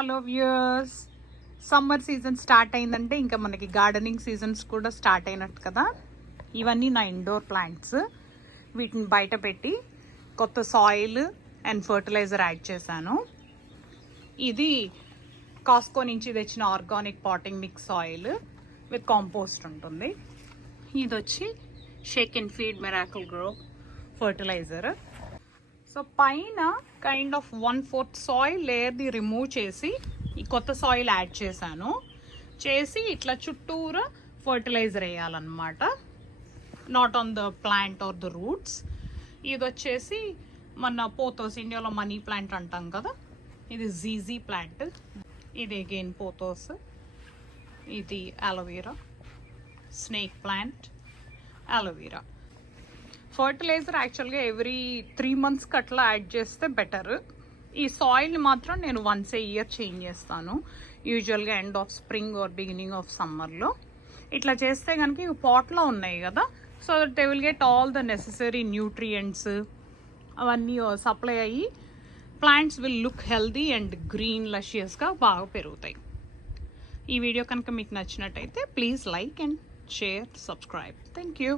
Hello viewers, summer season start అయిందంటే ఇంకా మనకి గార్డెనింగ్ సీజన్స్ కూడా స్టార్ట్ అయినట్టు కదా. ఇవన్నీ నా ఇండోర్ ప్లాంట్స్. వీటిని బయట పెట్టి కొత్త సాయిల్ అండ్ ఫర్టిలైజర్ యాడ్ చేశాను. ఇది కాస్కో నుంచి తెచ్చిన organic potting mix soil with compost ఉంటుంది. ఇది వచ్చి shake and feed Miracle Gro fertiliser. So పైన కైండ్ ఆఫ్ 1/4 సాయిల్ లేయర్ది రిమూవ్ చేసి ఈ కొత్త సాయిల్ యాడ్ చేసి ఇట్లా చుట్టూరా ఫర్టిలైజర్ వేయాలన్నమాట, not on the plant or the roots. ఇది వచ్చేసి మన పోతోస్, ఇండియాలో మనీ ప్లాంట్ అంటాం కదా, ఇది జీజీ ప్లాంట్. ఇది అగైన్ పోతోస్. ఇది aloe vera, snake plant, aloe vera. Fertiliser యాక్చువల్గా ఎవ్రీ 3 monthsకి అట్లా యాడ్ చేస్తే బెటర్. ఈ సాయిల్ని మాత్రం నేను వన్స్ ఏ ఇయర్ చేంజ్ చేస్తాను, యూజువల్గా end of spring or beginning of సమ్మర్లో. ఇట్లా చేస్తే కనుక ఇవి పాట్లో ఉన్నాయి కదా, so that they will get all the necessary nutrients అవన్నీ సప్లై అయ్యి plants will look healthy and green లషియస్గా బాగా పెరుగుతాయి. ఈ వీడియో కనుక మీకు నచ్చినట్టయితే please like and share, subscribe. Thank you.